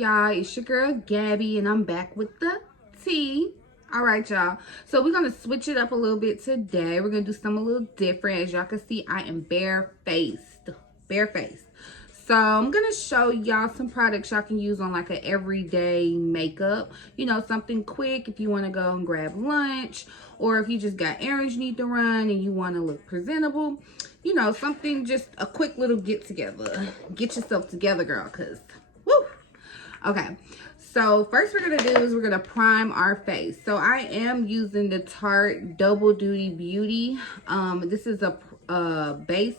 y'all? It's your girl Gabby, and I'm back with the tea. All right, y'all. So we're gonna switch it up a little bit today. We're gonna do something a little different. As y'all can see, I am barefaced. Barefaced. So I'm gonna show y'all some products y'all can use on like an everyday makeup. You know, something quick if you want to go and grab lunch, or if you just got errands you need to run and you want to look presentable. You know, something, just a quick little get together. Get yourself together, girl, because woo. Okay, so first we're gonna do is we're gonna prime our face. So I am using the Tarte Double Duty Beauty. This is a base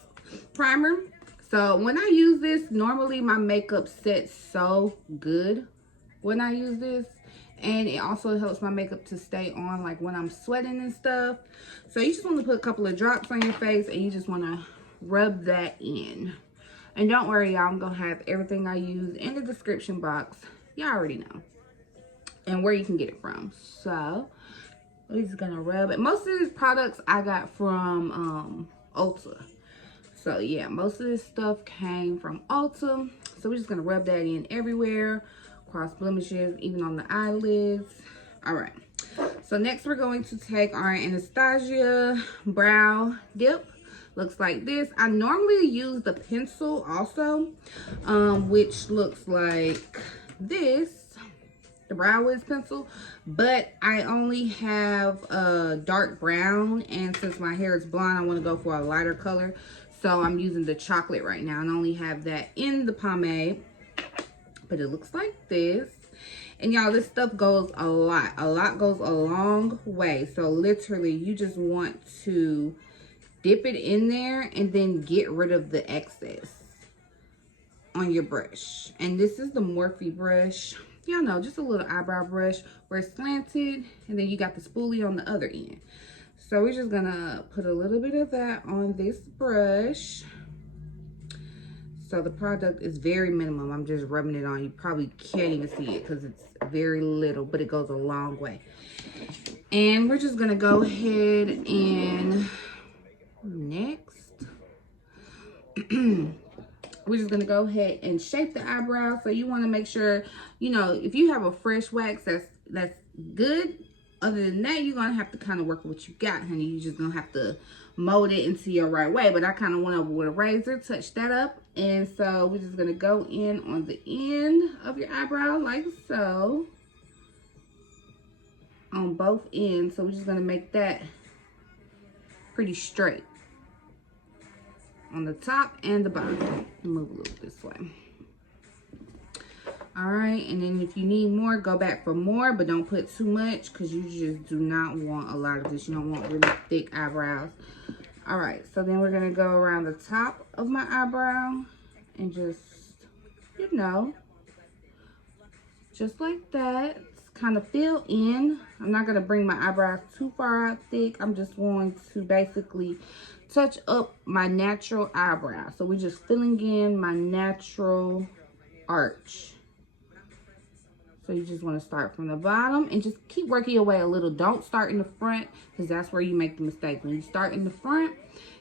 primer. So when I use this, normally my makeup sets so good when I use this. And it also helps my makeup to stay on like when I'm sweating and stuff. So you just want to put a couple of drops on your face and you just want to rub that in. And don't worry, y'all, I'm going to have everything I use in the description box. Y'all already know. And where you can get it from. So we're just going to rub it. Most of these products I got from Ulta. So yeah, most of this stuff came from Ulta. So we're just going to rub that in everywhere. Across blemishes, even on the eyelids. All right. So next we're going to take our Anastasia brow dip. Looks like this. I normally use the pencil also, which looks like this. The Brow Wiz pencil, but I only have a dark brown, and since my hair is blonde, I want to go for a lighter color, so I'm using the chocolate right now, and I only have that in the pomade. But it looks like this, and y'all, this stuff goes a lot goes a long way. So literally you just want to dip it in there and then get rid of the excess on your brush. And this is the Morphe brush. Y'all know, just a little eyebrow brush where it's slanted, and then you got the spoolie on the other end. So we're just gonna put a little bit of that on this brush. So the product is very minimum. I'm just rubbing it on. You probably can't even see it because it's very little, but it goes a long way. And we're just gonna go ahead and next we're just gonna go ahead and shape the eyebrow. So you want to make sure, you know, if you have a fresh wax, that's good. Other than that, you're gonna have to kind of work with what you got, honey. You're just gonna have to mold it into your right way. But I kind of went over with a razor, touch that up, and so we're just gonna go in on the end of your eyebrow like so, on both ends. So we're just gonna make that pretty straight on the top and the bottom. Move a little this way. All right, and then if you need more, go back for more, but don't put too much because you just do not want a lot of this. You don't want really thick eyebrows. All right, so then we're gonna go around the top of my eyebrow and just, you know, just like that, kind of fill in. I'm not gonna bring my eyebrows too far out thick. I'm just going to basically touch up my natural eyebrow. So we're just filling in my natural arch. So you just want to start from the bottom and just keep working your way a little. Don't start in the front because that's where you make the mistake. When you start in the front,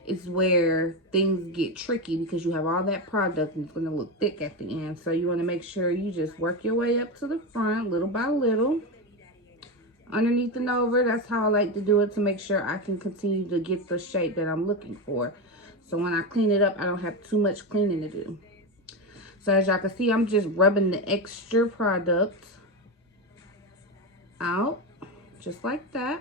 it's where things get tricky because you have all that product and it's going to look thick at the end. So you want to make sure you just work your way up to the front little by little. Underneath and over, that's how I like to do it to make sure I can continue to get the shape that I'm looking for. So when I clean it up, I don't have too much cleaning to do. So as y'all can see, I'm just rubbing the extra product out, just like that.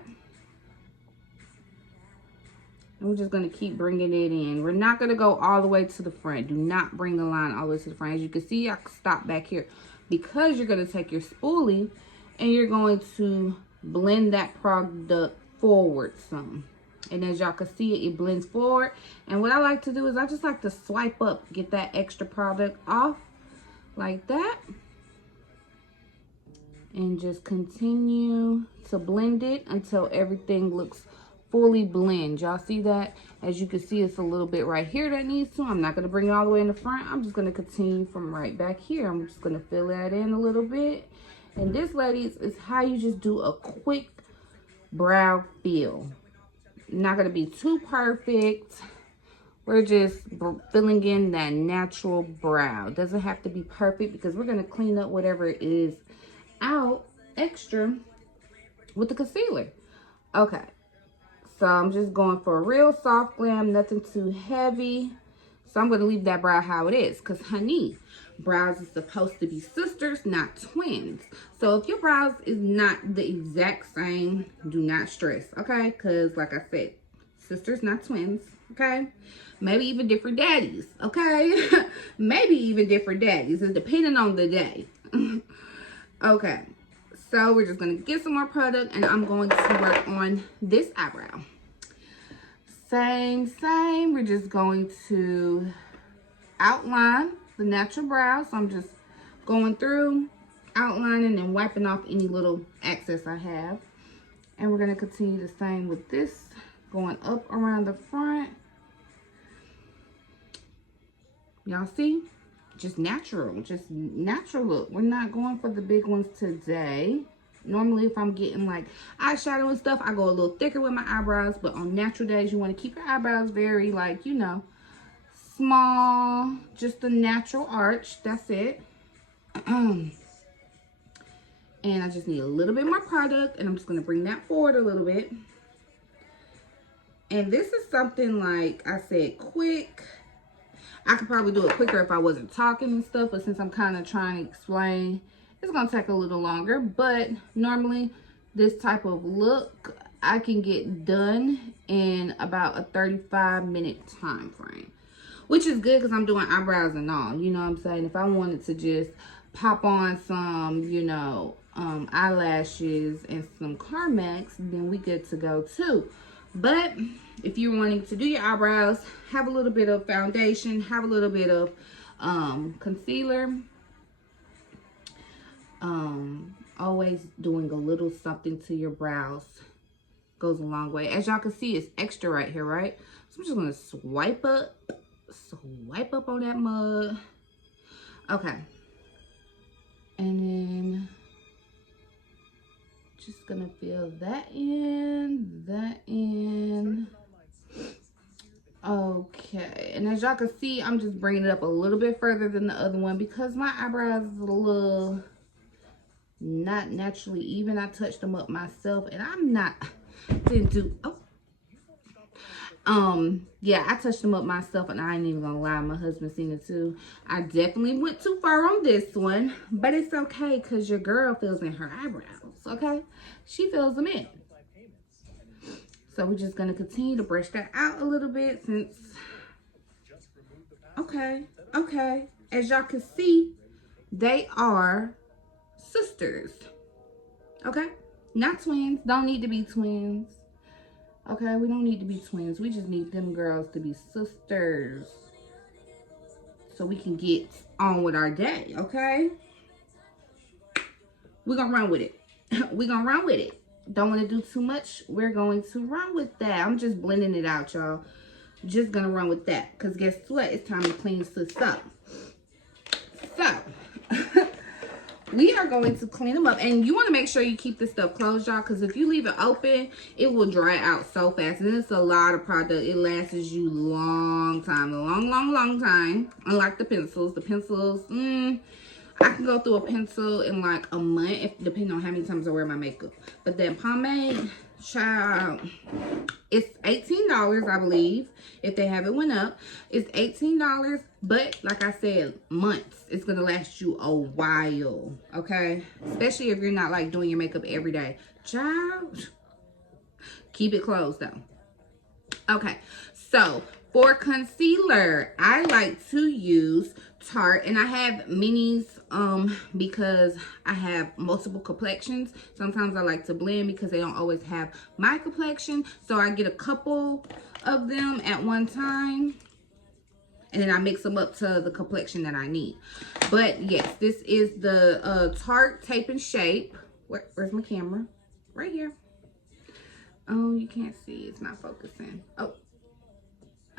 And we're just going to keep bringing it in. We're not going to go all the way to the front. Do not bring the line all the way to the front. As you can see, I can stop back here because you're going to take your spoolie and you're going to blend that product forward some. And as y'all can see, it blends forward. And what I like to do is I just like to swipe up, get that extra product off like that. And just continue to blend it until everything looks fully blend. Y'all see that? As you can see, it's a little bit right here that needs to. I'm not going to bring it all the way in the front. I'm just going to continue from right back here. I'm just going to fill that in a little bit. And this, ladies, is how you just do a quick brow fill. Not going to be too perfect, We're just filling in that natural brow. Doesn't have to be perfect because we're going to clean up whatever is out extra with the concealer. Okay. So I'm just going for a real soft glam, nothing too heavy. So I'm going to leave that brow how it is. Because, honey, brows is supposed to be sisters, not twins. So if your brows is not the exact same, do not stress, okay? Because, like I said, sisters, not twins, okay? Maybe even different daddies, okay? Maybe even different daddies. It's depending on the day. Okay. So we're just going to get some more product. And I'm going to work on this eyebrow. Same. We're just going to outline the natural brow. So I'm just going through, outlining, and wiping off any little excess I have. And we're going to continue the same with this. Going up around the front. Y'all see? Just natural look. We're not going for the big ones today. Normally, if I'm getting like eyeshadow and stuff, I go a little thicker with my eyebrows. But on natural days, you want to keep your eyebrows very, like, you know, small. Just a natural arch. That's it. And I just need a little bit more product. And I'm just going to bring that forward a little bit. And this is something, like I said, quick. I could probably do it quicker if I wasn't talking and stuff, but since I'm kind of trying to explain, it's going to take a little longer. But normally, this type of look, I can get done in about a 35-minute time frame. Which is good because I'm doing eyebrows and all, you know what I'm saying? If I wanted to just pop on some, you know, eyelashes and some Carmex, then we good to go too. But if you're wanting to do your eyebrows, have a little bit of foundation, have a little bit of concealer. Always doing a little something to your brows goes a long way. As y'all can see, it's extra right here, right? So I'm just going to swipe up on that mug. Okay. And then just gonna fill that in. Okay, and as y'all can see, I'm just bringing it up a little bit further than the other one because my eyebrows is a little not naturally even. I touched them up myself, and I'm not yeah, I touched them up myself, and I ain't even gonna lie, my husband seen it too. I definitely went too far on this one, but it's okay because your girl fills in her eyebrows, okay? She fills them in. So we're just gonna continue to brush that out a little bit since, okay. As y'all can see, they are sisters, okay? Not twins, don't need to be twins. Okay, we don't need to be twins. We just need them girls to be sisters. So we can get on with our day, okay? We're going to run with it. We're going to run with it. Don't want to do too much. We're going to run with that. I'm just blending it out, y'all. Just going to run with that. Because guess what? It's time to clean sis up. So, we are going to clean them up. And you want to make sure you keep this stuff closed, y'all. Because if you leave it open, it will dry out so fast. And it's a lot of product. It lasts you long time. A long time. Unlike the pencils. The pencils, I can go through a pencil in like a month. Depending on how many times I wear my makeup. But that pomade, child, it's $18, I believe. If they haven't went up. It's $18. But like I said, months. It's going to last you a while. Okay? Especially if you're not like doing your makeup every day. Child, keep it closed though. Okay. So, for concealer, I like to use Tarte. And I have minis because I have multiple complexions. Sometimes I like to blend because they don't always have my complexion. So I get a couple of them at one time. And then I mix them up to the complexion that I need. But yes, this is the Tarte Tape and Shape. Where's my camera? Right here. Oh, you can't see. It's not focusing. Oh.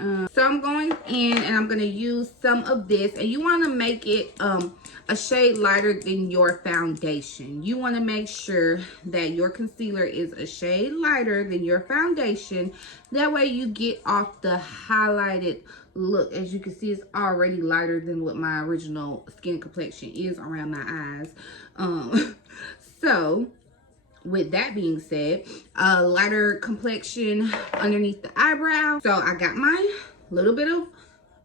So I'm going in and I'm going to use some of this, and you want to make it a shade lighter than your foundation. You want to make sure that your concealer is a shade lighter than your foundation. That way you get off the highlighted look. As you can see, it's already lighter than what my original skin complexion is around my eyes. So with that being said, a lighter complexion underneath the eyebrow. So I got my little bit of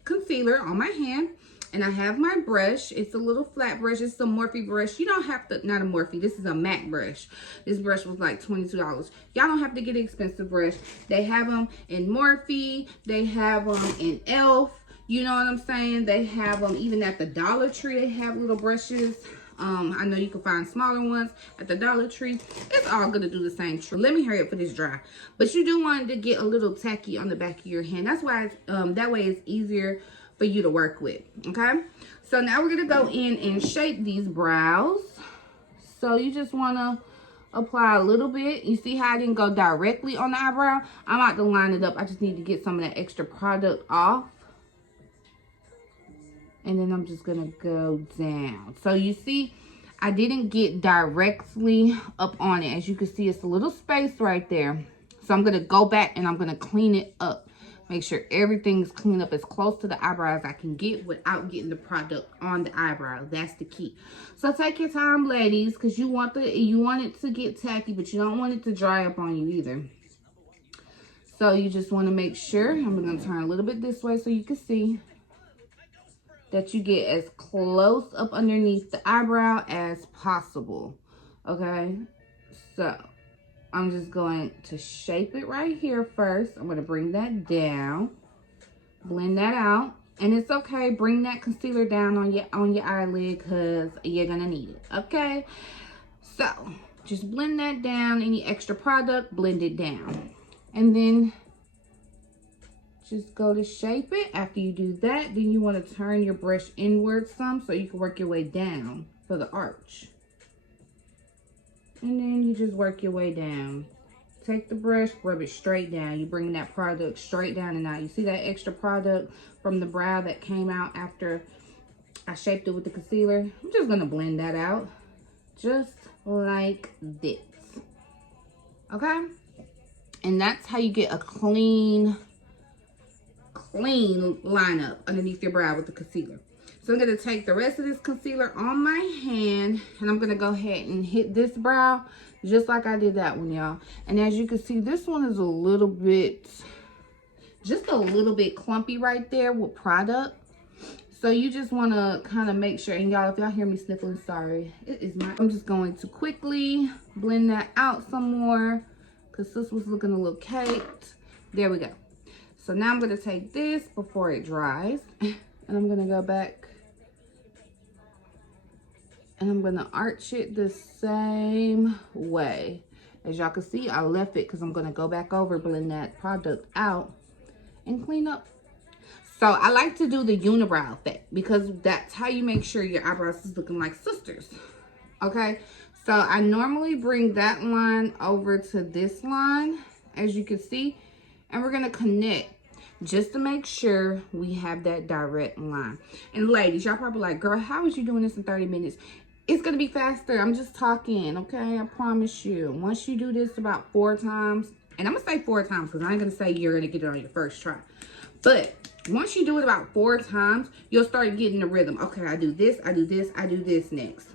concealer on my hand, and I have my brush. It's a little flat brush. It's a Morphe brush. You don't have to, not a Morphe, this is a MAC brush. This brush was like $22. Y'all don't have to get an expensive brush. They have them in Morphe. They have them in Elf. You know what I'm saying? They have them even at the Dollar Tree. They have little brushes. I know you can find smaller ones at the Dollar Tree. It's all gonna do the same trick. Let me hurry up for this dry. But you do want it to get a little tacky on the back of your hand. That's why it's, that way it's easier for you to work with. Okay. So now we're gonna go in and shape these brows. So you just wanna apply a little bit. You see how I didn't go directly on the eyebrow? I'm about to line it up. I just need to get some of that extra product off. And then I'm just gonna go down. So you see, I didn't get directly up on it. As you can see, it's a little space right there. So I'm gonna go back and I'm gonna clean it up. Make sure everything's cleaned up as close to the eyebrow as I can get without getting the product on the eyebrow. That's the key. So take your time, ladies, because you want it to get tacky, but you don't want it to dry up on you either. So you just want to make sure. I'm gonna turn a little bit this way so you can see that you get as close up underneath the eyebrow as possible. Okay, so I'm just going to shape it right here first. I'm going to bring that down, blend that out, and it's okay. Bring that concealer down on your eyelid because you're gonna need it. Okay, so just blend that down. Any extra product, blend it down, and then just go to shape it. After you do that, then you want to turn your brush inward some so you can work your way down for the arch. And then you just work your way down. Take the brush, rub it straight down. You bring that product straight down and out. You see that extra product from the brow that came out after I shaped it with the concealer? I'm just going to blend that out just like this. Okay? And that's how you get a clean lineup underneath your brow with the concealer. So I'm going to take the rest of this concealer on my hand, and I'm going to go ahead and hit this brow just like I did that one, y'all. And as you can see, this one is a little bit, just a little bit clumpy right there with product. So you just want to kind of make sure, and y'all, if y'all hear me sniffling, sorry. I'm just going to quickly blend that out some more because this was looking a little caked. There we go. So now I'm going to take this before it dries, and I'm going to go back and I'm going to arch it the same way. As y'all can see, I left it because I'm going to go back over, blend that product out, and clean up. So I like to do the unibrow effect because that's how you make sure your eyebrows is looking like sisters. Okay, so I normally bring that line over to this line, as you can see, and we're going to connect just to make sure we have that direct line. And ladies, y'all probably like, girl, how is you doing this in 30 minutes? It's going to be faster. I'm just talking, okay? I promise you. Once you do this about 4 times, and I'm going to say 4 times because I ain't going to say you're going to get it on your first try. But once you do it about 4 times, you'll start getting the rhythm. Okay, I do this, I do this, I do this next.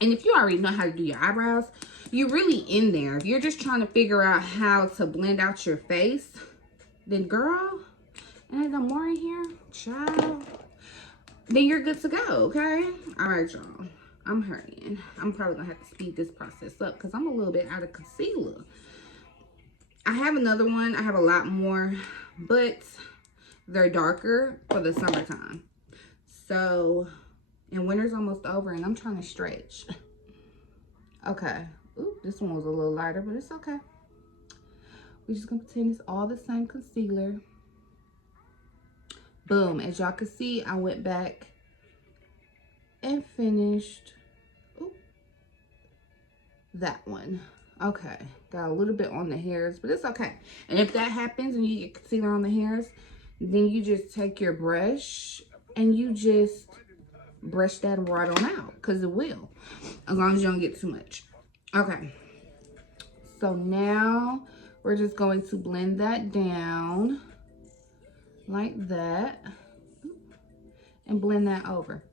And if you already know how to do your eyebrows, you're really in there. If you're just trying to figure out how to blend out your face, then girl, and no more in here, child, then you're good to go, okay? All right, y'all. I'm hurrying. I'm probably going to have to speed this process up because I'm a little bit out of concealer. I have another one. I have a lot more, but they're darker for the summertime. So, and winter's almost over, and I'm trying to stretch. Okay. Ooh, this one was a little lighter, but it's okay. We're just going to pretend it's all the same concealer. Boom. As y'all can see, I went back and finished that one. Okay. Got a little bit on the hairs, but it's okay. And if that happens and you get concealer on the hairs, Then you just take your brush and you just brush that right on out, because it will, as long as you don't get too much. Okay, so now we're just going to blend that down like that and blend that over.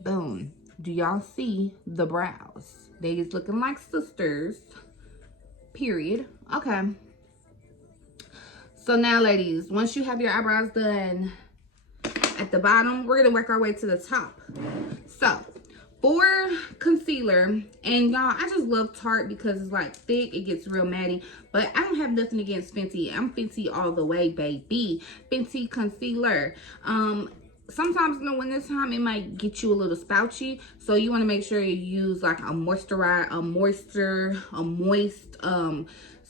Boom. Do y'all see the brows? They is looking like sisters, period. Okay, so now ladies, once you have your eyebrows done at the bottom, we're gonna work our way to the top. So for concealer, and y'all, I just love Tarte because it's like thick, it gets real matty, but I don't have nothing against Fenty. I'm Fenty all the way, baby. Fenty concealer. Sometimes in the winter time it might get you a little spouchy, so you want to make sure you use like a moist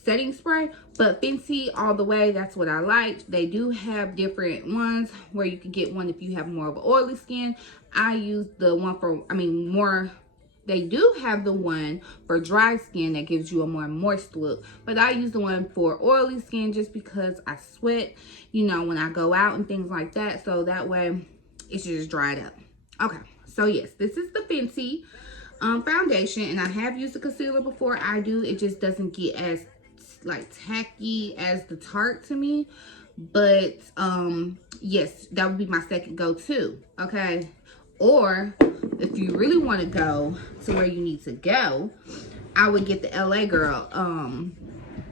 setting spray. But Fenty all the way, that's what I liked. They do have different ones where you can get one if you have more of an oily skin. I use the one for, they do have the one for dry skin that gives you a more moist look, but I use the one for oily skin just because I sweat, you know, when I go out and things like that, so that way it should just dry it up. Okay, so yes, this is the Fenty foundation, and I have used the concealer before. It just doesn't get as like tacky as the Tarte to me, but yes, that would be my second go-to. Okay, or if you really want to go to where you need to go, I would get the LA Girl,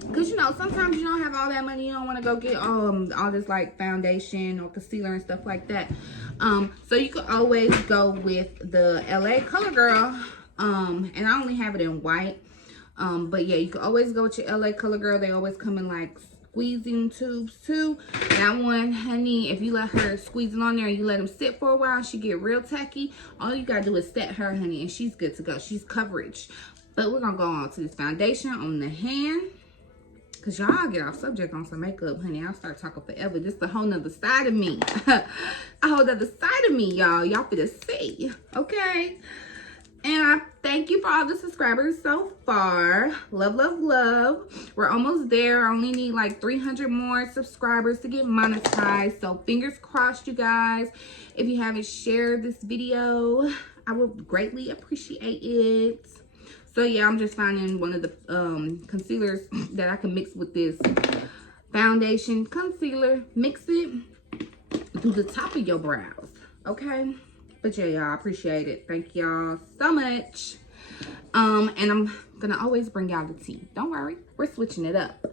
because you know, sometimes you don't have all that money, you don't want to go get all this like foundation or concealer and stuff like that. So you could always go with the LA Color Girl, and I only have it in white. But yeah, you can always go with your LA Color Girl. They always come in like squeezing tubes too. That one, honey, if you let her squeeze it on there and you let them sit for a while, she get real tacky. All you gotta do is set her, honey, and she's good to go. She's coverage. But we're gonna go on to this foundation on the hand, because y'all get off subject on some makeup, honey. I'll start talking forever. This is a whole nother side of me. A whole nother side of me, y'all. Y'all finna see, okay? And I thank you for all the subscribers so far. Love, love, love. We're almost there. I only need like 300 more subscribers to get monetized. So fingers crossed, you guys. If you haven't shared this video, I would greatly appreciate it. So yeah, I'm just finding one of the concealers that I can mix with this foundation concealer. Mix it to the top of your brows, okay? But yeah, y'all, I appreciate it. Thank y'all so much. And I'm gonna always bring y'all the tea. Don't worry, we're switching it up.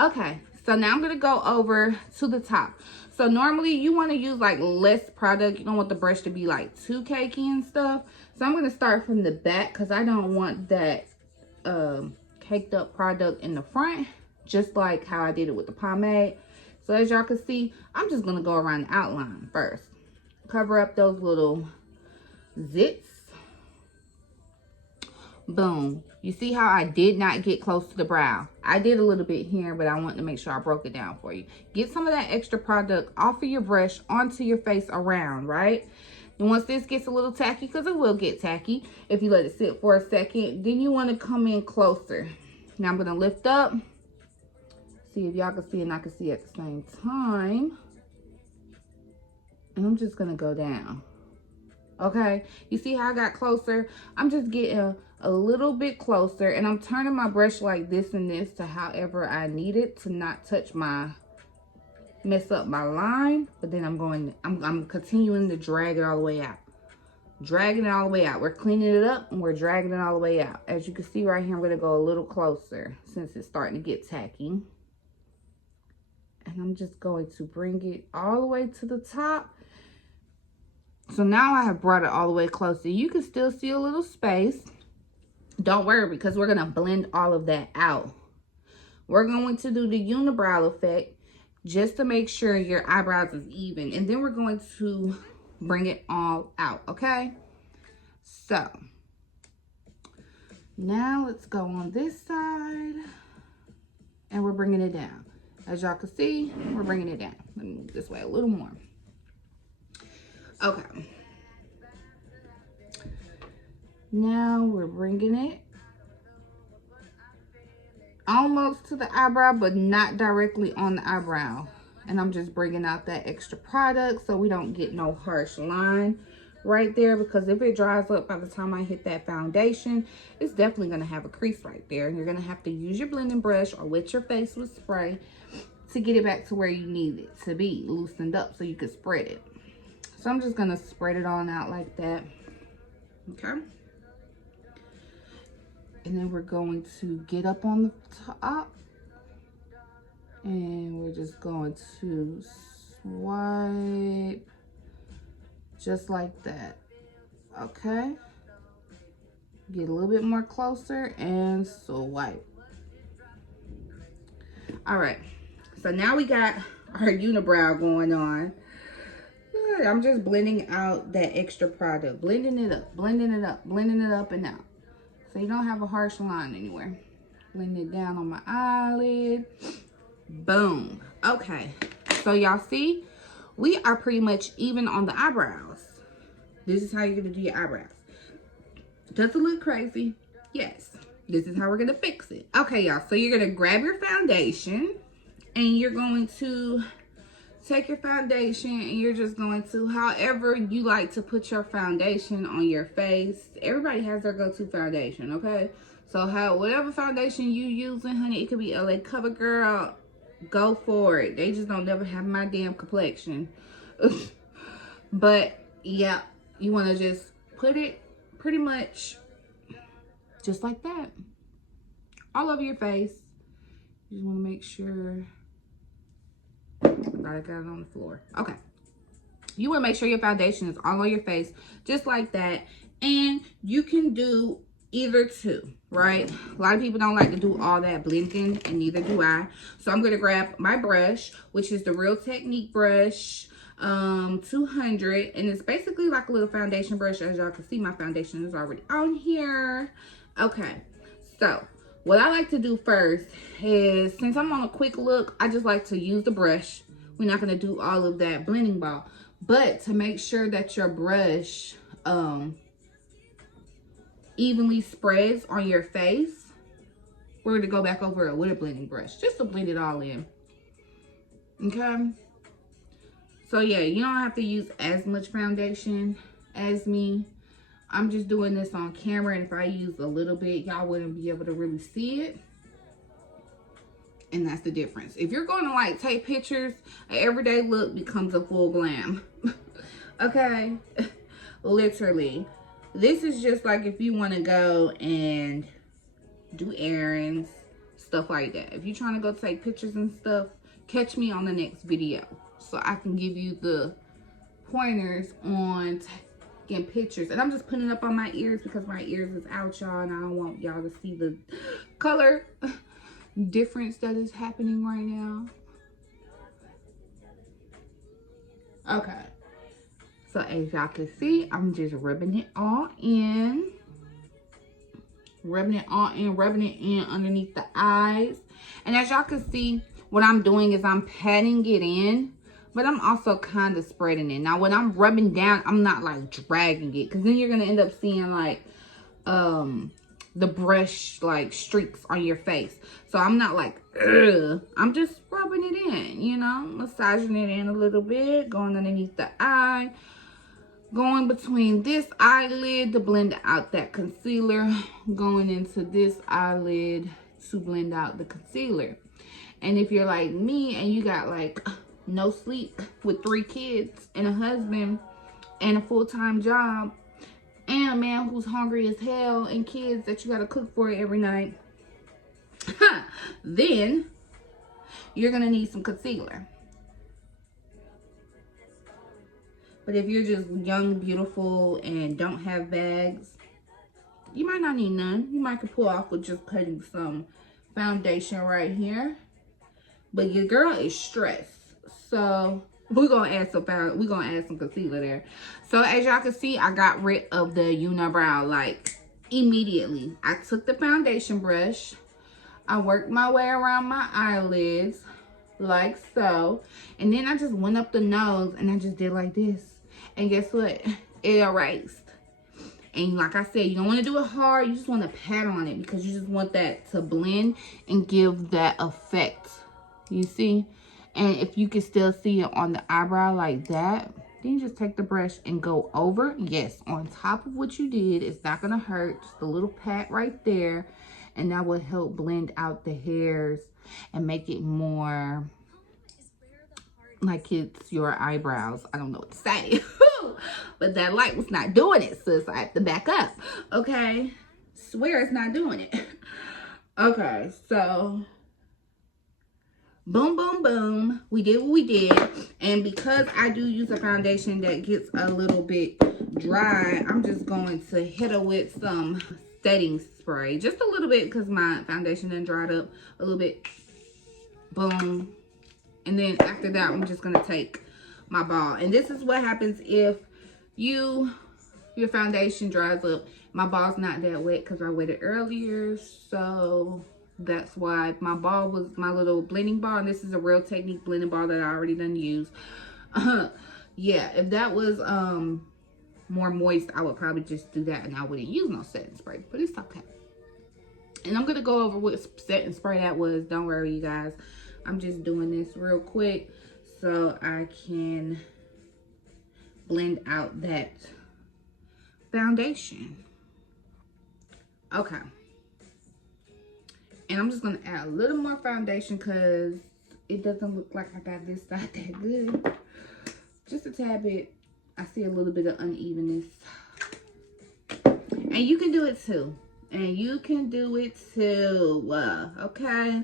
Okay, so now I'm gonna go over to the top. So normally you want to use like less product. You don't want the brush to be like too cakey and stuff. So I'm gonna start from the back because I don't want that caked up product in the front, just like how I did it with the pomade. So as y'all can see, I'm just gonna go around the outline first. Cover up those little zits. Boom. You see how I did not get close to the brow? I did a little bit here, but I want to make sure I broke it down for you. Get some of that extra product off of your brush onto your face around, right? And once this gets a little tacky, because it will get tacky if you let it sit for a second, then you want to come in closer. Now I'm going to lift up. See if y'all can see and I can see at the same time. And I'm just going to go down. Okay, you see how I got closer? I'm just getting a little bit closer, and I'm turning my brush like this and this to however I need it to not touch mess up my line. But then I'm continuing to drag it all the way out. Dragging it all the way out. We're cleaning it up and we're dragging it all the way out. As you can see right here, I'm going to go a little closer since it's starting to get tacky. And I'm just going to bring it all the way to the top. So now I have brought it all the way closer. You can still see a little space. Don't worry, because we're going to blend all of that out. We're going to do the unibrow effect just to make sure your eyebrows is even. And then we're going to bring it all out, okay? So now let's go on this side. And we're bringing it down. As y'all can see, we're bringing it down. Let me move this way a little more. Okay. Now we're bringing it almost to the eyebrow, but not directly on the eyebrow. And I'm just bringing out that extra product so we don't get no harsh line right there, because if it dries up by the time I hit that foundation, it's definitely going to have a crease right there. And you're going to have to use your blending brush or wet your face with spray to get it back to where you need it to be loosened up so you can spread it. So I'm just going to spread it on out like that. Okay. And then we're going to get up on the top. And we're just going to swipe just like that. Okay. Get a little bit more closer and swipe. All right. So now we got our unibrow going on. Good. I'm just blending out that extra product. Blending it up, blending it up, blending it up and out. So you don't have a harsh line anywhere. Blend it down on my eyelid. Boom. Okay. So y'all see, we are pretty much even on the eyebrows. This is how you're going to do your eyebrows. Does it look crazy? Yes. This is how we're going to fix it. Okay, y'all. So you're going to grab your foundation and you're going to take your foundation and you're just going to, however you like to put your foundation on your face. Everybody has their go-to foundation, okay? So whatever foundation you using, honey, it could be LA CoverGirl. Go for it. They just don't never have my damn complexion. But yeah, you want to just put it pretty much just like that all over your face. You just want to make sure. I got it on the floor. Okay. You want to make sure your foundation is all on your face just like that. And you can do either two, right? A lot of people don't like to do all that blending, and neither do I. So I'm going to grab my brush, which is the Real Technique brush 200, and it's basically like a little foundation brush. As y'all can see, my foundation is already on here. Okay, so what I like to do first is, since I'm on a quick look, I just like to use the brush. We're not going to do all of that blending ball, but to make sure that your brush evenly spreads on your face, we're going to go back over it with a blending brush just to blend it all in. Okay. So yeah, you don't have to use as much foundation as me. I'm just doing this on camera, and if I use a little bit, y'all wouldn't be able to really see it. And that's the difference. If you're going to like take pictures, an everyday look becomes a full glam. Okay. Literally. This is just like if you want to go and do errands, stuff like that. If you're trying to go take pictures and stuff, catch me on the next video so I can give you the pointers on taking pictures. And I'm just putting it up on my ears because my ears is out, y'all, and I don't want y'all to see the color difference that is happening right now. Okay. So as y'all can see, I'm just rubbing it all in. Rubbing it all in, rubbing it in underneath the eyes. And as y'all can see, what I'm doing is I'm patting it in, but I'm also kind of spreading it. Now, when I'm rubbing down, I'm not like dragging it, because then you're going to end up seeing like the brush like streaks on your face. So I'm not like, ugh. I'm just rubbing it in, you know, massaging it in a little bit, going underneath the eye. Going between this eyelid to blend out that concealer. Going into this eyelid to blend out the concealer. And if you're like me and you got like no sleep with 3 kids and a husband and a full-time job and a man who's hungry as hell and kids that you got to cook for every night, then you're going to need some concealer. But if you're just young, beautiful, and don't have bags, you might not need none. You might could pull off with just putting some foundation right here. But your girl is stressed, so we're gonna add some concealer there. So as y'all can see, I got rid of the unibrow like immediately. I took the foundation brush, I worked my way around my eyelids like so, and then I just went up the nose and I just did like this. And guess what? It erased. And like I said, you don't want to do it hard. You just want to pat on it because you just want that to blend and give that effect. You see? And if you can still see it on the eyebrow like that, then you just take the brush and go over. Yes, on top of what you did. It's not going to hurt. Just a little pat right there. And that will help blend out the hairs and make it more like it's your eyebrows. I don't know what to say. But that light was not doing it, sis. I have to back up. Okay? Swear it's not doing it. Okay, so boom, boom, boom. We did what we did. And because I do use a foundation that gets a little bit dry, I'm just going to hit her with some setting spray. Just a little bit because my foundation done dried up a little bit. Boom. And then after that, I'm just going to take my ball. And this is what happens if your foundation dries up. My ball's not that wet because I wet it earlier. So that's why my ball was my little blending ball. And this is a Real Technique blending ball that I already done used. Yeah, if that was more moist, I would probably just do that and I wouldn't use no setting spray. But it's okay. And I'm going to go over what setting spray that was. Don't worry, you guys. I'm just doing this real quick so I can blend out that foundation. Okay. And I'm just going to add a little more foundation because it doesn't look like I got this side that good. Just a tad bit. I see a little bit of unevenness. And you can do it too. And you can do it too. Okay.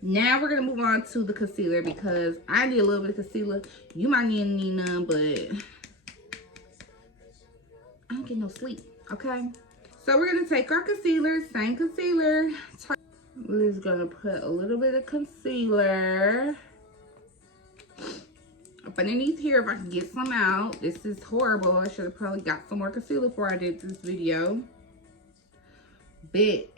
Now we're going to move on to the concealer because I need a little bit of concealer. You might need none, but I don't get no sleep. Okay. So we're going to take our concealer, same concealer. We're just going to put a little bit of concealer up underneath here if I can get some out. This is horrible. I should have probably got some more concealer before I did this video. But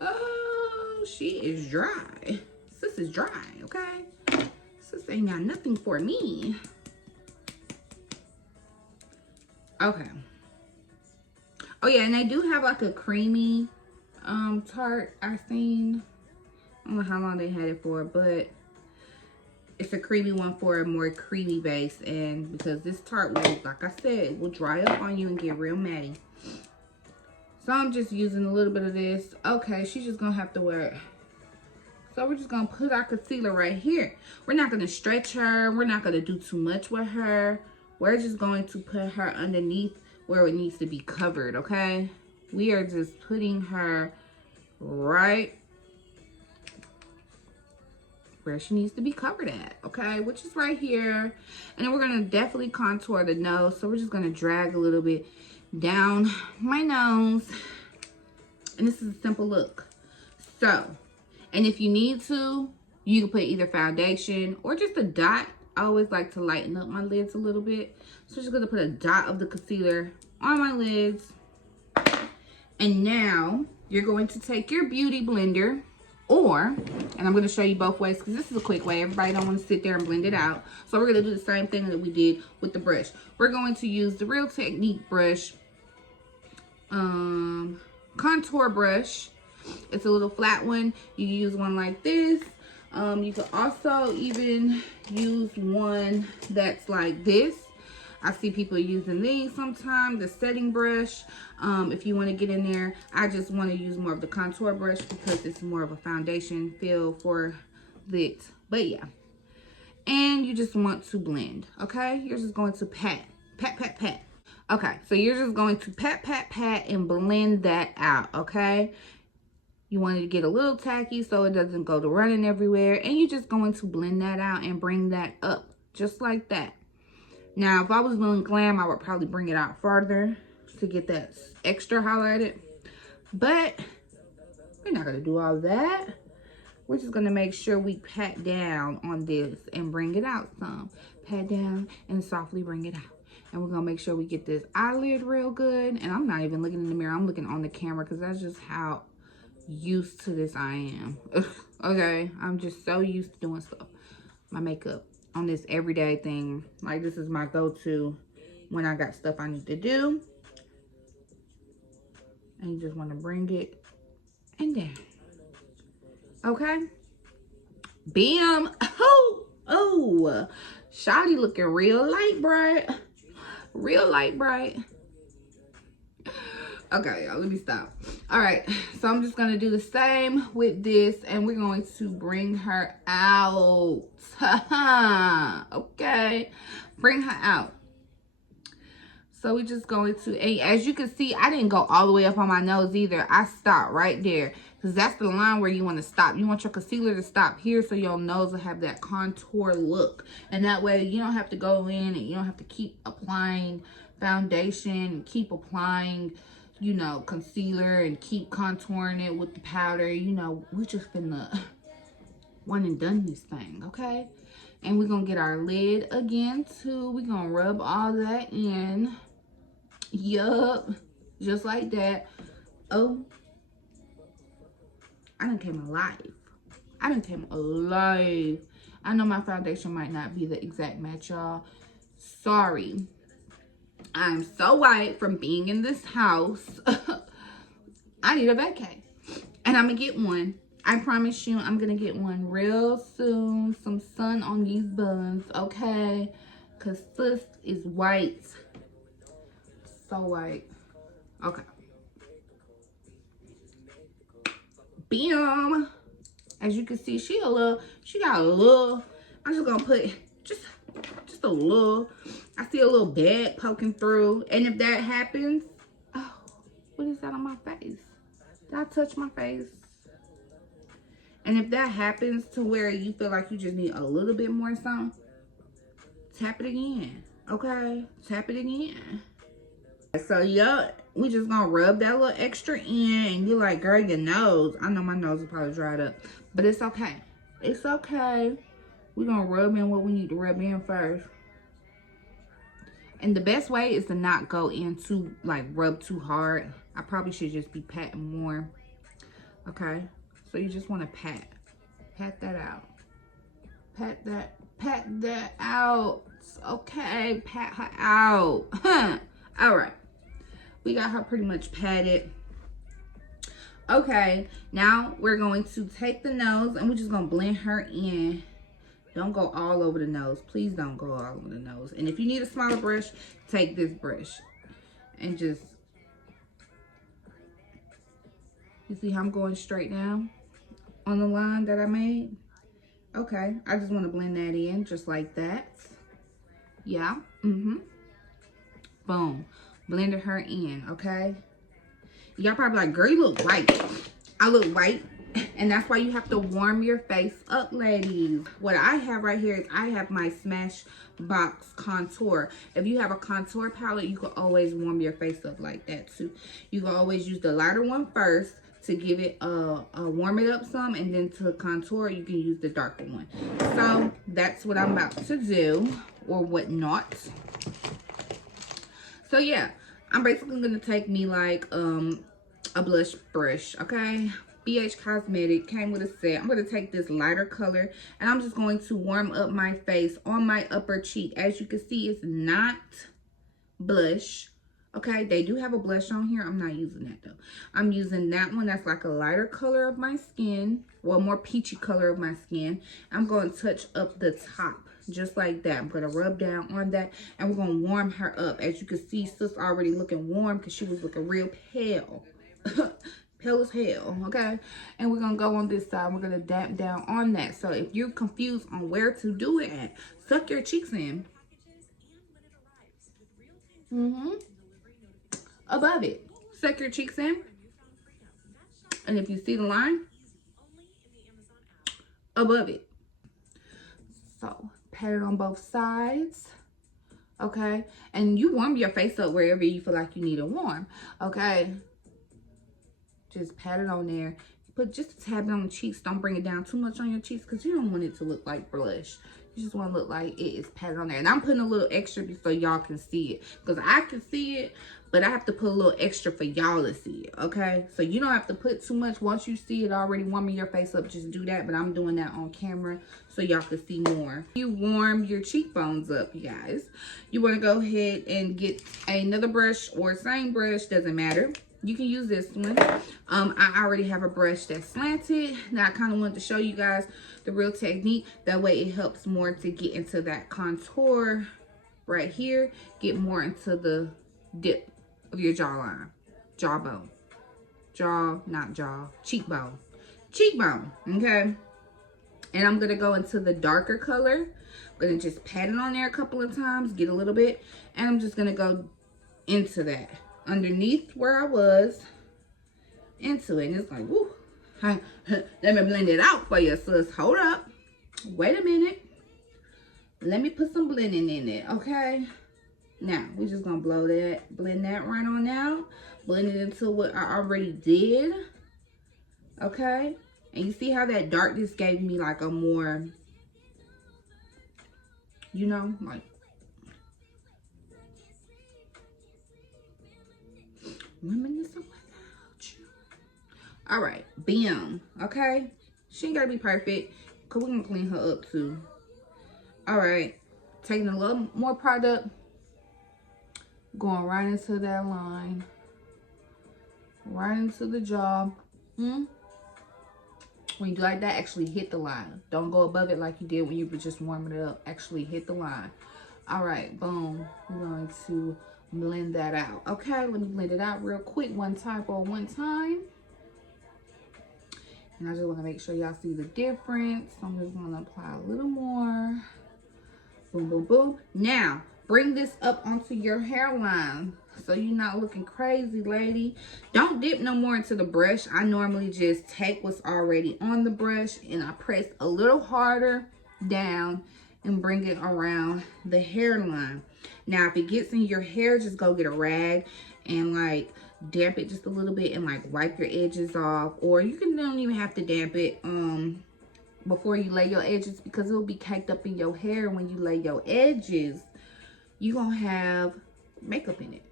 oh, she is dry. Sis is dry, okay? Sis ain't got nothing for me. Okay. Oh yeah, and they do have like a creamy tart I seen. I don't know how long they had it for, but it's a creamy one for a more creamy base. And because this tart will, like I said, will dry up on you and get real matty. So I'm just using a little bit of this. Okay, she's just gonna have to wear it. So we're just gonna put our concealer right here. We're not gonna stretch her. We're not gonna do too much with her. We're just going to put her underneath where it needs to be covered, okay? We are just putting her right where she needs to be covered at, okay? Which is right here. And then we're gonna definitely contour the nose. So we're just gonna drag a little bit down my nose. And this is a simple look. So, and if you need to, you can put either foundation or just a dot. I always like to lighten up my lids a little bit. So I'm just gonna put a dot of the concealer on my lids. And now you're going to take your beauty blender, or, and I'm gonna show you both ways because this is a quick way. Everybody don't want to sit there and blend it out. So we're gonna do the same thing that we did with the brush. We're going to use the Real Technique brush, contour brush. It's a little flat one. You can use one like this. You can also even use one that's like this. I see people using these sometimes, the setting brush. If you want to get in there, I just want to use more of the contour brush because it's more of a foundation feel for it. But yeah. And you just want to blend, okay? You're just going to pat, pat, pat, pat. Okay, so you're just going to pat, pat, pat, and blend that out, okay? You want it to get a little tacky so it doesn't go to running everywhere. And you're just going to blend that out and bring that up, just like that. Now, if I was doing Glam, I would probably bring it out farther to get that extra highlighted. But we're not going to do all that. We're just going to make sure we pat down on this and bring it out some. Pat down and softly bring it out. And we're going to make sure we get this eyelid real good. And I'm not even looking in the mirror. I'm looking on the camera because that's just how used to this I am. Okay? I'm just so used to doing stuff. My makeup on this everyday thing. Like, this is my go-to when I got stuff I need to do. And you just want to bring it and down. Okay? Bam. Oh, oh. Shawty looking real light bright. Real light bright. Okay, y'all, let me stop. All right, so I'm just gonna do the same with this, and we're going to bring her out. Okay, bring her out. So we're just going to, and as you can see, I didn't go all the way up on my nose either. I stopped right there, because that's the line where you want to stop. You want your concealer to stop here, so your nose will have that contour look, and that way you don't have to go in and you don't have to keep applying foundation, keep applying, you know, concealer, and keep contouring it with the powder. You know, we're just finna one and done this thing, okay? And we're gonna get our lid again too. We're gonna rub all that in. Yup, just like that. Oh, I done came alive. I done came alive. I know my foundation might not be the exact match, y'all. Sorry. I'm so white from being in this house. I need a vacay. And I'm going to get one. I promise you, I'm going to get one real soon. Some sun on these buns, okay? Because sis is white. So white. Okay. Bam. As you can see, she got a little, I'm just going to put just a little. I see a little bag poking through. And if that happens, oh, what is that on my face? Did I touch my face? And if that happens to where you feel like you just need a little bit more something, tap it again, okay? Tap it again. So, yeah, we just gonna rub that little extra in, and you're like, girl, your nose. I know my nose is probably dried up, but it's okay. It's okay. We're gonna rub in what we need to rub in first. And the best way is to not go into, like, rub too hard. I probably should just be patting more. Okay? So you just want to pat that out. Pat that out. Okay, pat her out. All right. We got her pretty much patted. Okay, now we're going to take the nose and we're just going to blend her in. Don't go all over the nose. Please don't go all over the nose. And if you need a smaller brush, take this brush and just, you see how I'm going straight down on the line that I made? Okay, I just want to blend that in just like that. Yeah, boom. Blended her in, okay? Y'all probably like, girl, you look white. I look white, and that's why you have to warm your face up, ladies. What I have right here is I have my Smashbox contour. If you have a contour palette, you can always warm your face up like that too. You can always use the lighter one first to give it warm it up some, and then to contour you can use the darker one. So that's what I'm about to do, or what not. So yeah, I'm basically gonna take me like a blush brush, okay? BH Cosmetic came with a set. I'm gonna take this lighter color and I'm just going to warm up my face on my upper cheek. As you can see, it's not blush. Okay, they do have a blush on here. I'm not using that though. I'm using that one that's like a lighter color of my skin, well, more peachy color of my skin. I'm going to touch up the top just like that. I'm going to rub down on that and we're going to warm her up. As you can see, sis already looking warm because she was looking real pale. Pale as hell, okay? And we're going to go on this side. We're going to damp down on that. So if you're confused on where to do it at, suck your cheeks in. Above it. Suck your cheeks in. And if you see the line, above it. So, pat it on both sides. Okay? And you warm your face up wherever you feel like you need it warm. Okay? Just pat it on there. Put just a tab on the cheeks. Don't bring it down too much on your cheeks because you don't want it to look like blush. You just want to look like it is patted on there. And I'm putting a little extra so y'all can see it. Because I can see it, but I have to put a little extra for y'all to see it, okay? So you don't have to put too much. Once you see it already warming your face up, just do that. But I'm doing that on camera so y'all can see more. You warm your cheekbones up, you guys. You want to go ahead and get another brush or same brush, doesn't matter. you can use this one. I already have a brush that's slanted. Now I kind of wanted to show you guys the real technique. That way it helps more to get into that contour right here. Get more into the dip of your jawline. Jawbone. Jaw, not jaw. Cheekbone. Cheekbone, okay? And I'm going to go into the darker color. I'm going to just pat it on there a couple of times. Get a little bit. And I'm just going to go into that. Underneath where I was. Into it. And it's like, woo. Let me blend it out for you, sis. Hold up. Wait a minute. Let me put some blending in it, okay? Now, we're just going to blend that right on out. Blend it into what I already did. Okay? And you see how that darkness gave me like a more, you know, like, reminiscent without you. All right, bam. Okay? She ain't got to be perfect, because we're going to clean her up too. All right. Taking a little more product. Going right into that line. Right into the jaw. When you do like that, actually hit the line. Don't go above it like you did when you were just warming it up. Actually hit the line. All right, boom. We're going to blend that out. Okay, let me blend it out real quick. One time. And I just want to make sure y'all see the difference. So I'm just going to apply a little more. Boom, boom, boom. Now, bring this up onto your hairline. So you're not looking crazy, lady. Don't dip no more into the brush. I normally just take what's already on the brush and I press a little harder down and bring it around the hairline. Now, if it gets in your hair, just go get a rag and like damp it just a little bit and like wipe your edges off. Or you don't even have to damp it before you lay your edges, because it'll be caked up in your hair. When you lay your edges, you're gonna have makeup in it.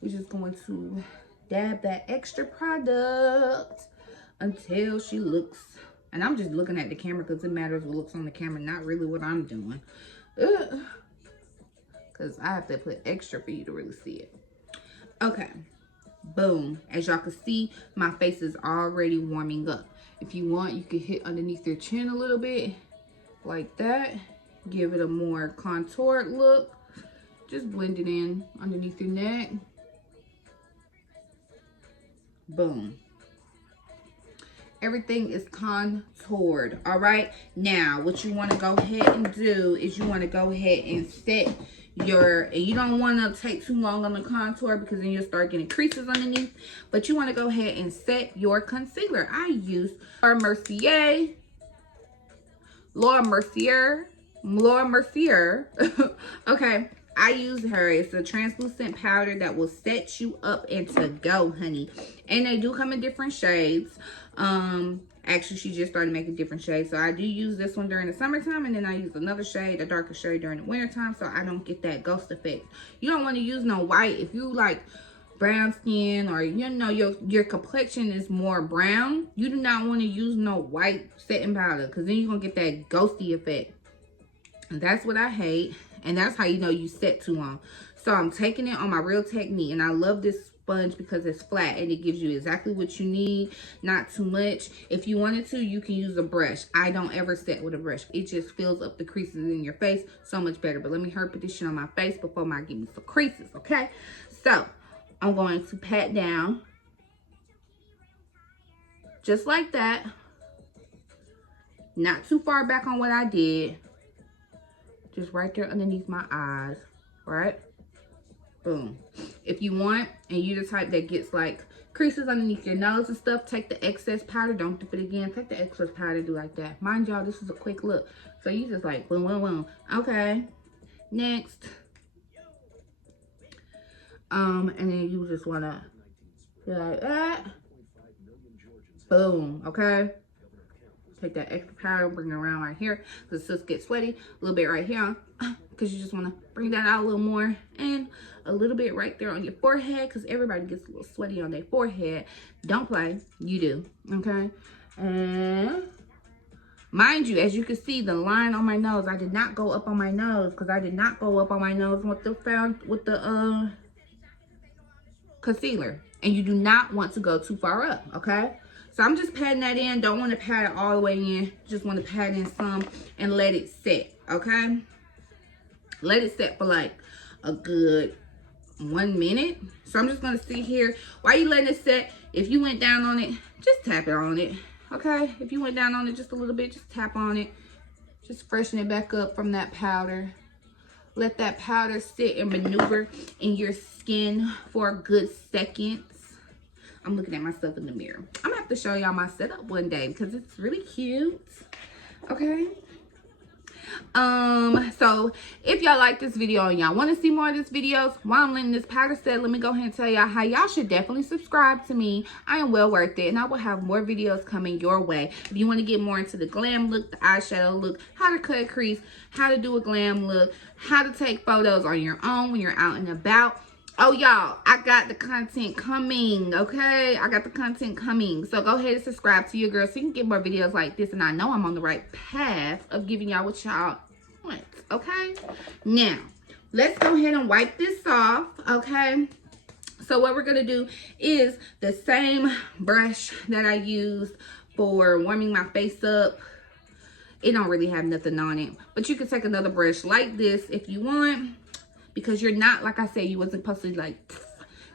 We're just going to dab that extra product until she looks, and I'm just looking at the camera because it matters what looks on the camera, not really what I'm doing. Because I have to put extra for you to really see it. Okay, boom. As y'all can see, my face is already warming up. If you want, you can hit underneath your chin a little bit, like that. Give it a more contoured look. Just blend it in underneath your neck. Boom. Everything is contoured. All right. Now, what you want to go ahead and do is you want to go ahead and set your, and you don't want to take too long on the contour because then you'll start getting creases underneath. But you want to go ahead and set your concealer. I use Laura Mercier. Okay. I use her. It's a translucent powder that will set you up and to go, honey. And they do come in different shades. Actually, she just started making different shades. So I do use this one during the summertime. And then I use another shade, a darker shade during the wintertime. So I don't get that ghost effect. You don't want to use no white. If you like brown skin, or you know your complexion is more brown, you do not want to use no white setting powder. Because then you're going to get that ghosty effect. And that's what I hate. And that's how you know you set too long. So I'm taking it on my Real Technique. And I love this sponge because it's flat and it gives you exactly what you need. Not too much. If you wanted to, you can use a brush. I don't ever set with a brush. It just fills up the creases in your face so much better. But let me put this shit on my face before I give me some creases, okay? So I'm going to pat down. Just like that. Not too far back on what I did. Just right there underneath my eyes, right? Boom. If you want, and you're the type that gets like creases underneath your nose and stuff, take the excess powder. Don't dip it again. Take the excess powder, do like that. Mind y'all, this is a quick look. So you just like boom, boom, boom. Okay. Next. And then you just wanna do like that. Boom. Okay. Take that extra powder, bring it around right here, because this gets sweaty. A little bit right here, because you just want to bring that out a little more. And a little bit right there on your forehead, because everybody gets a little sweaty on their forehead. Don't play. You do. Okay? And mind you, as you can see, the line on my nose, I did not go up on my nose, because I did not go up on my nose with the concealer. And you do not want to go too far up, okay? So I'm just patting that in. Don't want to pat it all the way in. Just want to pat in some and let it set, okay? Let it set for like a good 1 minute. So I'm just going to sit here. While you letting it set, if you went down on it, just tap it on it, okay? If you went down on it just a little bit, just tap on it. Just freshen it back up from that powder. Let that powder sit and maneuver in your skin for a good second. I'm looking at myself in the mirror. I'm gonna have to show y'all my setup one day because it's really cute. Okay. So if y'all like this video and y'all want to see more of these videos while I'm letting this powder set, let me go ahead and tell y'all how y'all should definitely subscribe to me. I am well worth it, and I will have more videos coming your way. If you want to get more into the glam look, the eyeshadow look, how to cut crease, how to do a glam look, how to take photos on your own when you're out and about. Oh, y'all, I got the content coming, okay? I got the content coming. So go ahead and subscribe to your girl so you can get more videos like this. And I know I'm on the right path of giving y'all what y'all want, okay? Now, let's go ahead and wipe this off, okay? So what we're going to do is the same brush that I used for warming my face up. It don't really have nothing on it. But you can take another brush like this if you want. Because you're not, like I said, you wasn't supposed to like,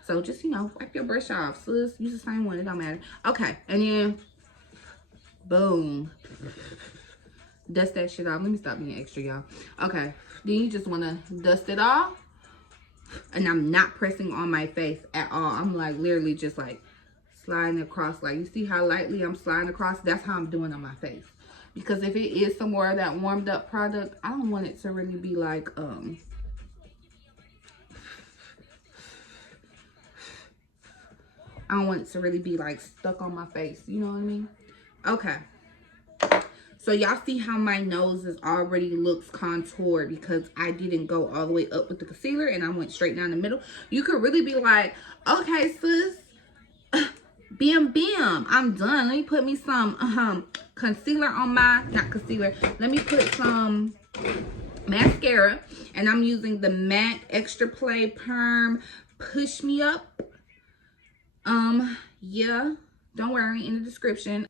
so just, you know, wipe your brush off. Sis, use the same one, it don't matter. Okay, and then, boom. Dust that shit off. Let me stop being extra, y'all. Okay, then you just want to dust it off. And I'm not pressing on my face at all. I'm like literally just like sliding across. Like, you see how lightly I'm sliding across? That's how I'm doing on my face. Because if it is some more of that warmed up product, I don't want it to really be like, I don't want it to really be like stuck on my face. You know what I mean? Okay. So y'all see how my nose is already looks contoured because I didn't go all the way up with the concealer and I went straight down the middle. You could really be like, okay, sis, bam, bam, I'm done. Let me put me some concealer on my, not concealer. Let me put some mascara, and I'm using the MAC Extra Play Perm Push Me Up. Yeah, don't worry, in the description.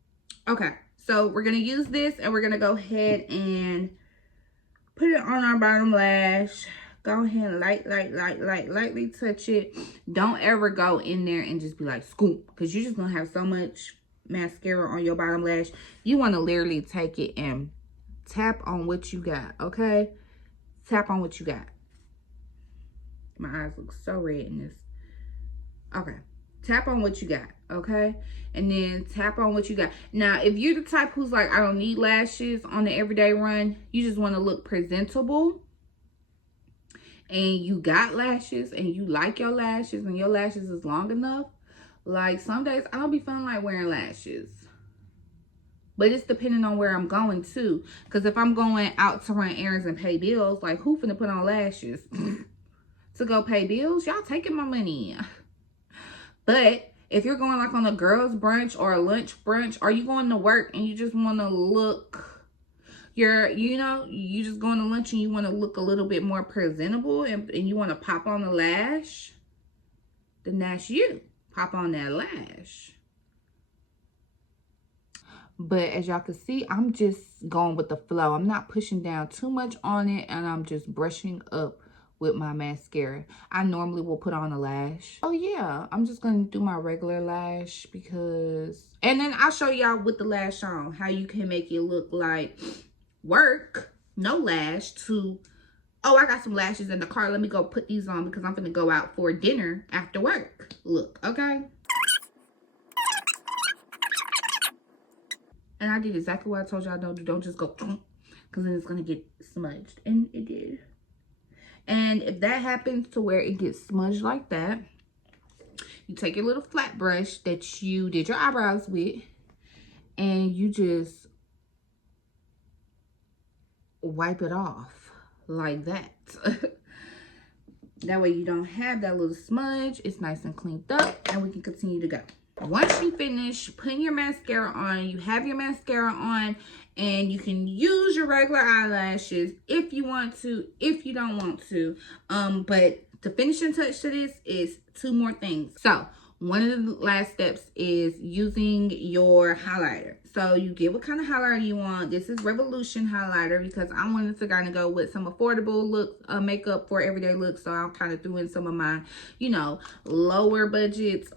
Okay, so we're gonna use this and we're gonna go ahead and put it on our bottom lash. Go ahead and lightly touch it. Don't ever go in there and just be like scoop, because you're just gonna have so much mascara on your bottom lash. You want to literally take it and tap on what you got, okay? Tap on what you got. My eyes look so red in this. Okay. Tap on what you got, okay? And then tap on what you got. Now, if you're the type who's like, I don't need lashes on the everyday run, you just want to look presentable, and you got lashes, and you like your lashes, and your lashes is long enough, like some days, I don't be feeling like wearing lashes. But it's depending on where I'm going to. Because if I'm going out to run errands and pay bills, like who finna put on lashes? To go pay bills? Y'all taking my money. But if you're going like on a girls brunch or a lunch brunch, or you going to work and you just want to look, you just going to lunch and you want to look a little bit more presentable, and you want to pop on the lash, then that's you. Pop on that lash. But as y'all can see, I'm just going with the flow. I'm not pushing down too much on it, and I'm just brushing up with my mascara. I normally will put on a lash. Oh yeah, I'm just gonna do my regular lash because, and then I'll show y'all with the lash on how you can make it look like work, no lash, to, oh, I got some lashes in the car, let me go put these on because I'm gonna go out for dinner after work look, okay? And I did exactly what I told y'all don't do. Don't just go, because then it's gonna get smudged, and it did. And if that happens to where it gets smudged like that, you take your little flat brush that you did your eyebrows with, and you just wipe it off like that. That way you don't have that little smudge. It's nice and cleaned up, and we can continue to go. Once you finish putting your mascara on, you have your mascara on, and you can use your regular eyelashes if you want to, if you don't want to. But the finishing touch to this is 2 more things. So one of the last steps is using your highlighter. So you get what kind of highlighter you want. This is Revolution highlighter because I wanted to kind of go with some affordable look makeup for everyday looks. So I'm kind of doing some of my, you know, lower budget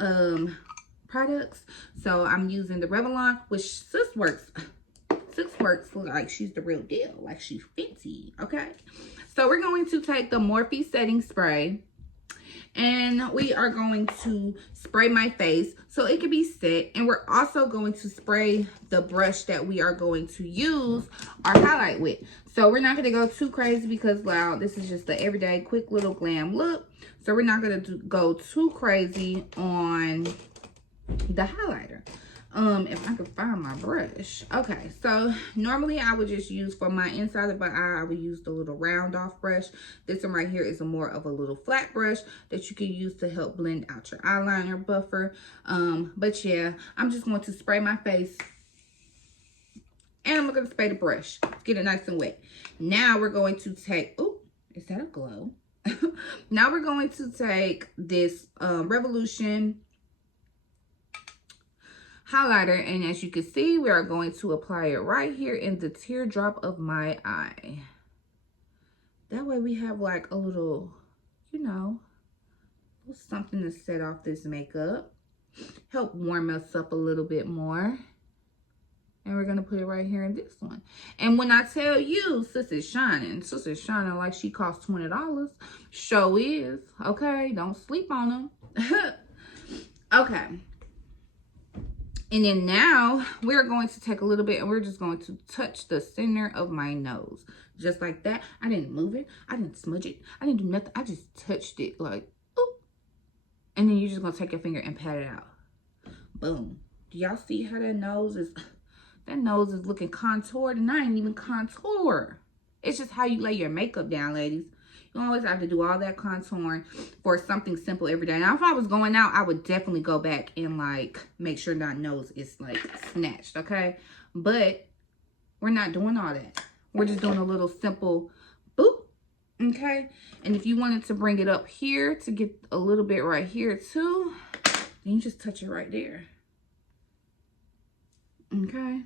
products. So I'm using the Revlon, which Sis works like she's the real deal, like she's fancy. Okay, so we're going to take the Morphe setting spray. And we are going to spray my face so it can be set. And we're also going to spray the brush that we are going to use our highlight with. So we're not going to go too crazy because, wow, this is just the everyday quick little glam look. So we're not going to go too crazy on the highlighter. If I could find my brush. Okay, so normally I would just use for my inside of my eye, I would use the little round off brush. This one right here is a more of a little flat brush that you can use to help blend out your eyeliner buffer. But yeah, I'm just going to spray my face and I'm going to spray the brush. Get it nice and wet. Now we're going to take, oh, is that a glow? Now we're going to take this Revolution highlighter, and as you can see, we are going to apply it right here in the teardrop of my eye. That way we have like a little, you know, something to set off this makeup, help warm us up a little bit more. And we're gonna put it right here in this one. And when I tell you sis is shining like she costs $20. Show is, okay? Don't sleep on them. Okay. And then now we're going to take a little bit and we're just going to touch the center of my nose. Just like that. I didn't move it. I didn't smudge it. I didn't do nothing. I just touched it like, oop. And then you're just going to take your finger and pat it out. Boom. Do y'all see how that nose is looking contoured? And I ain't even contour. It's just how you lay your makeup down, ladies. You always have to do all that contouring for something simple every day. Now, if I was going out, I would definitely go back and, like, make sure that nose is, like, snatched, okay? But we're not doing all that. We're just doing a little simple boop, okay? And if you wanted to bring it up here to get a little bit right here, too, then you just touch it right there, okay?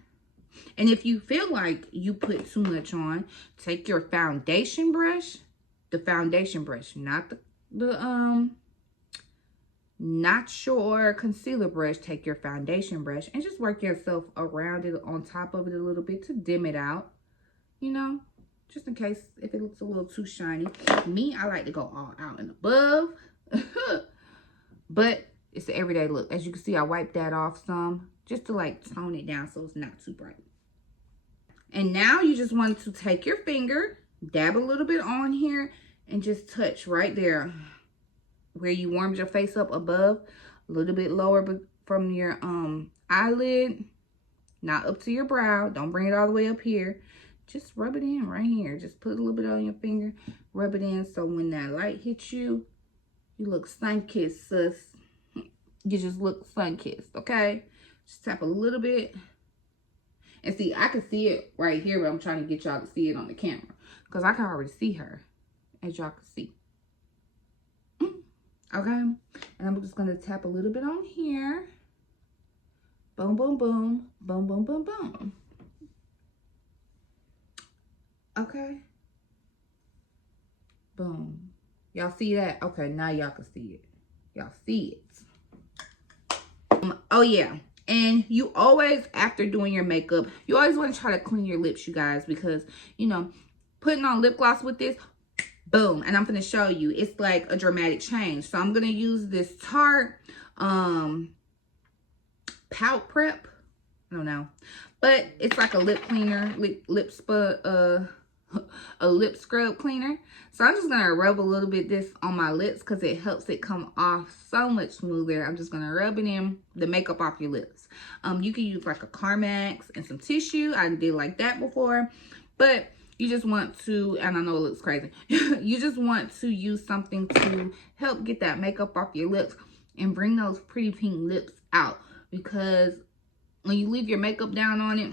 And if you feel like you put too much on, take your foundation brush. The foundation brush, not not your concealer brush. Take your foundation brush and just work yourself around it on top of it a little bit to dim it out, you know, just in case if it looks a little too shiny. Me, I like to go all out and above, but it's the everyday look. As you can see, I wiped that off some just to like tone it down so it's not too bright. And now you just want to take your finger, dab a little bit on here, and just touch right there where you warmed your face up above, a little bit lower from your eyelid, not up to your brow. Don't bring it all the way up here. Just rub it in right here. Just put a little bit on your finger, rub it in, so when that light hits you, you look sun-kissed, sis. You just look sun-kissed, okay? Just tap a little bit. And see, I can see it right here, but I'm trying to get y'all to see it on the camera because I can already see her, as y'all can see. Okay, and I'm just going to tap a little bit on here. Boom, boom, boom. Boom, boom, boom, boom. Okay. Boom. Y'all see that? Okay, now y'all can see it. Y'all see it. Oh, yeah. And you always, after doing your makeup, you always want to try to clean your lips, you guys, because, you know, putting on lip gloss with this, boom. And I'm going to show you. It's like a dramatic change. So I'm going to use this Tarte Pout Prep. I don't know. But it's like a lip cleaner, a lip scrub cleaner. So I'm just going to rub a little bit this on my lips because it helps it come off so much smoother. I'm just going to rub it in, the makeup off your lips. You can use like a Carmex and some tissue. I did like that before. But you just want to, and I know it looks crazy, you just want to use something to help get that makeup off your lips and bring those pretty pink lips out. Because when you leave your makeup down on it,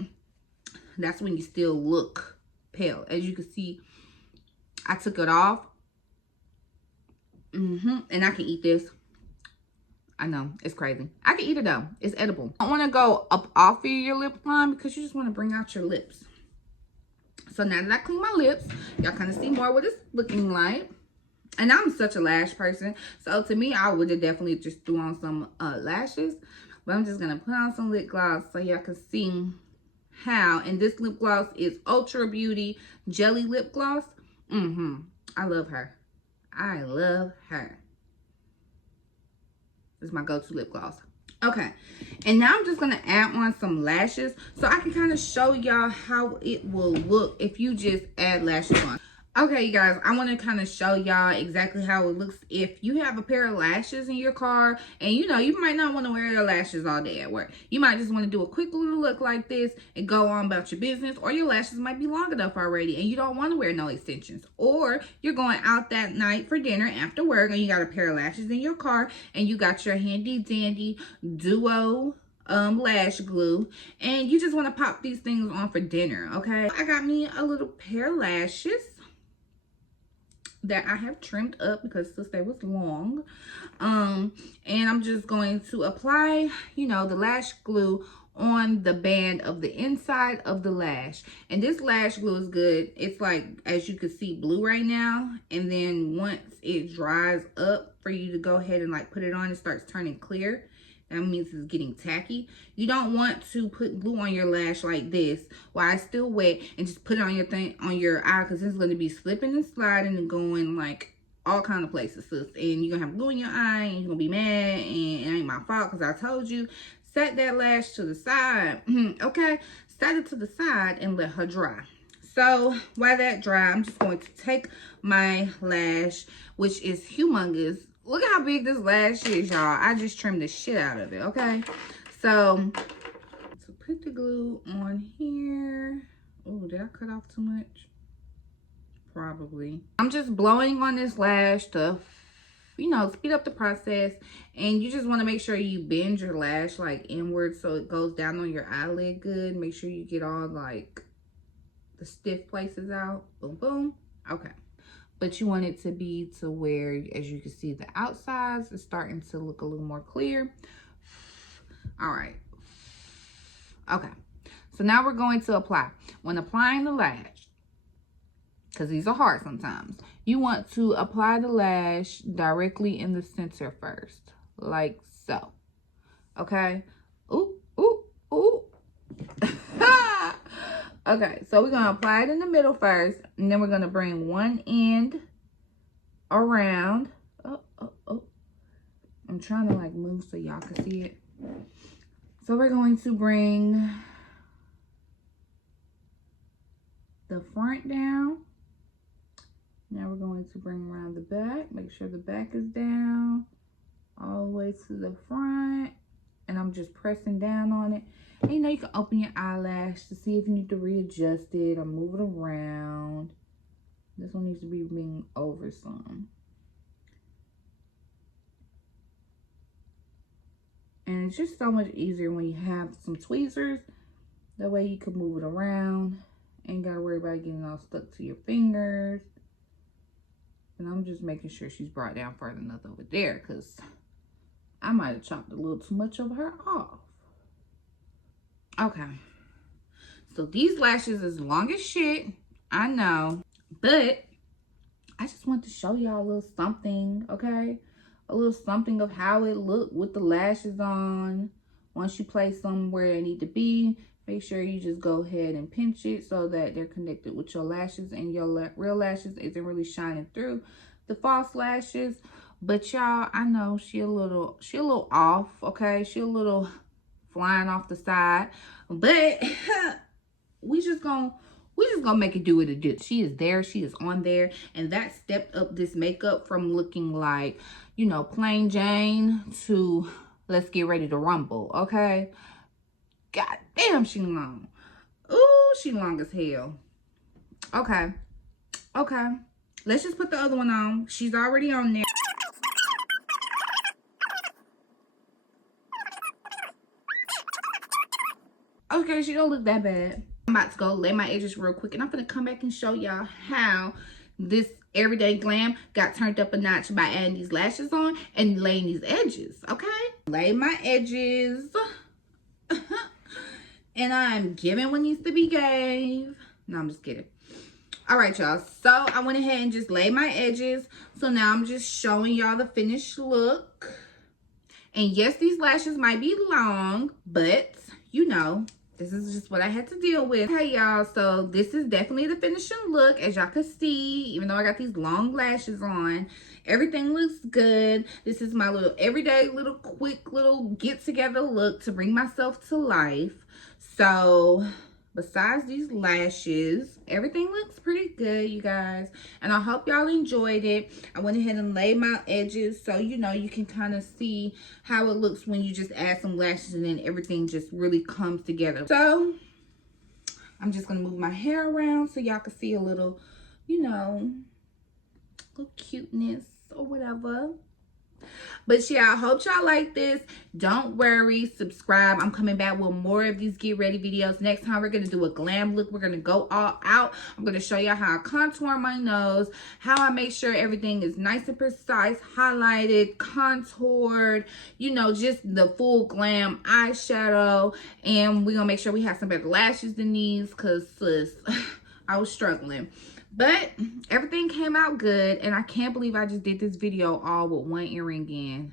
that's when you still look pale. As you can see, I took it off. And I can eat this. I know, it's crazy. I can eat it though. It's edible. I don't want to go up off of your lip line because you just want to bring out your lips. So now that I clean my lips, y'all kind of see more what it's looking like. And I'm such a lash person. So to me, I would have definitely just threw on some lashes. But I'm just going to put on some lip gloss so y'all can see how. And this lip gloss is Ultra Beauty Jelly Lip Gloss. I love her. I love her. This is my go-to lip gloss. Okay, and now I'm just going to add on some lashes so I can kind of show y'all how it will look if you just add lashes on. Okay, you guys, I want to kind of show y'all exactly how it looks if you have a pair of lashes in your car. And, you know, you might not want to wear your lashes all day at work. You might just want to do a quick little look like this and go on about your business. Or your lashes might be long enough already and you don't want to wear no extensions. Or you're going out that night for dinner after work and you got a pair of lashes in your car and you got your handy dandy duo lash glue and you just want to pop these things on for dinner. Okay, I got me a little pair of lashes that I have trimmed up because they was long. And I'm just going to apply, you know, the lash glue on the band of the inside of the lash. And this lash glue is good. It's like, as you can see, blue right now. And then once it dries up for you to go ahead and like put it on, it starts turning clear. That means it's getting tacky. You don't want to put glue on your lash like this while it's still wet and just put it on your thing on your eye because it's going to be slipping and sliding and going like all kind of places, sis. And you're going to have glue in your eye and you're going to be mad and it ain't my fault because I told you. Set that lash to the side. Okay? Set it to the side and let her dry. So while that dry, I'm just going to take my lash, which is humongous. Look at how big this lash is, y'all. I just trimmed the shit out of it, okay? So put the glue on here. Oh, did I cut off too much? Probably. I'm just blowing on this lash to, you know, speed up the process. And you just want to make sure you bend your lash, like, inward so it goes down on your eyelid good. Make sure you get all, like, the stiff places out. Boom, boom. Okay. But you want it to be to where, as you can see, the outsides is starting to look a little more clear. All right. Okay. So now we're going to apply. When applying the lash, because these are hard sometimes, you want to apply the lash directly in the center first, like so. Okay? Ooh, ooh, ooh. Okay, so we're going to apply it in the middle first, and then we're going to bring one end around. Oh. I'm trying to like move so y'all can see it. So we're going to bring the front down. Now we're going to bring around the back. Make sure the back is down all the way to the front. And I'm just pressing down on it. And you know, you can open your eyelash to see if you need to readjust it or move it around. This one needs to be being over some. And it's just so much easier when you have some tweezers. That way you can move it around. Ain't got to worry about getting all stuck to your fingers. And I'm just making sure she's brought down further enough over there because I might have chopped a little too much of her off. Okay. So these lashes is long as shit. I know. But I just want to show y'all a little something, okay? A little something of how it looked with the lashes on. Once you place them where they need to be, make sure you just go ahead and pinch it so that they're connected with your lashes and your real lashes isn't really shining through the false lashes. But y'all, I know she a little off, okay? She a little flying off the side, but we just gonna make it do what it do. She is there, she is on there, and that stepped up this makeup from looking like, you know, plain Jane to let's get ready to rumble, okay? God damn, she long. Ooh, she long as hell. Okay. Let's just put the other one on. She's already on there. Okay, she don't look that bad. I'm about to go lay my edges real quick, and I'm gonna come back and show y'all how this everyday glam got turned up a notch by adding these lashes on and laying these edges, okay? Lay my edges. And I'm giving what needs to be gave. No, I'm just kidding. All right, y'all. So I went ahead and just laid my edges. So now I'm just showing y'all the finished look. And yes, these lashes might be long, but you know, this is just what I had to deal with. Hey, y'all. So this is definitely the finishing look. As y'all can see, even though I got these long lashes on, everything looks good. This is my little everyday, little quick, little get-together look to bring myself to life. So besides these lashes, everything looks pretty good, you guys. And I hope y'all enjoyed it. I went ahead and laid my edges so, you know, you can kind of see how it looks when you just add some lashes and then everything just really comes together. So I'm just going to move my hair around so y'all can see a little, you know, little cuteness or whatever. But yeah, I hope y'all like this. Don't worry, subscribe. I'm coming back with more of these get ready videos. Next time we're going to do a glam look. We're going to go all out. I'm going to show y'all how I contour my nose, how I make sure everything is nice and precise, highlighted, contoured, you know, just the full glam eyeshadow. And we're going to make sure we have some better lashes than these because sis, I was struggling. But everything came out good, and I can't believe I just did this video all with one earring in.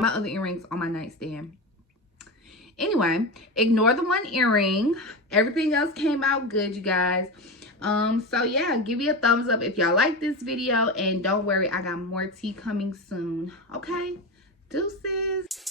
My other earrings on my nightstand. Anyway, ignore the one earring. Everything else came out good, you guys. So yeah, give me a thumbs up if y'all like this video, and don't worry, I got more tea coming soon. Okay? Deuces.